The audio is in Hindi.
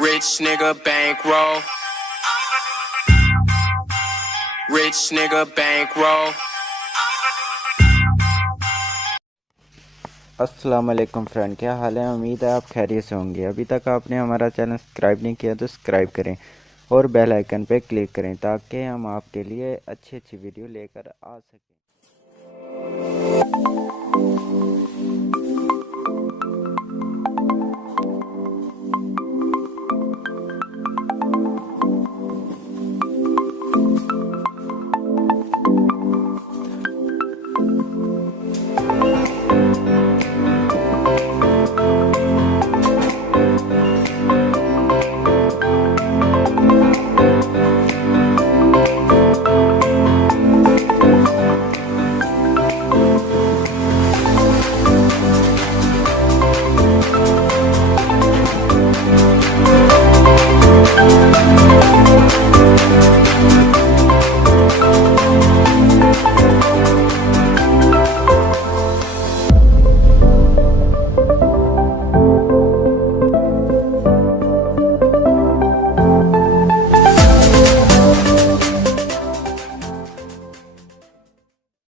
Rich nigga bankroll. Rich nigga bankroll. अस्सलाम वालेकुम फ्रेंड, क्या हाल है। उम्मीद है आप खैरियत से होंगे। अभी तक आपने हमारा चैनल सब्सक्राइब नहीं किया तो सब्सक्राइब करें और बेल आइकन पे क्लिक करें ताकि हम आपके लिए अच्छी अच्छी वीडियो लेकर आ सकें।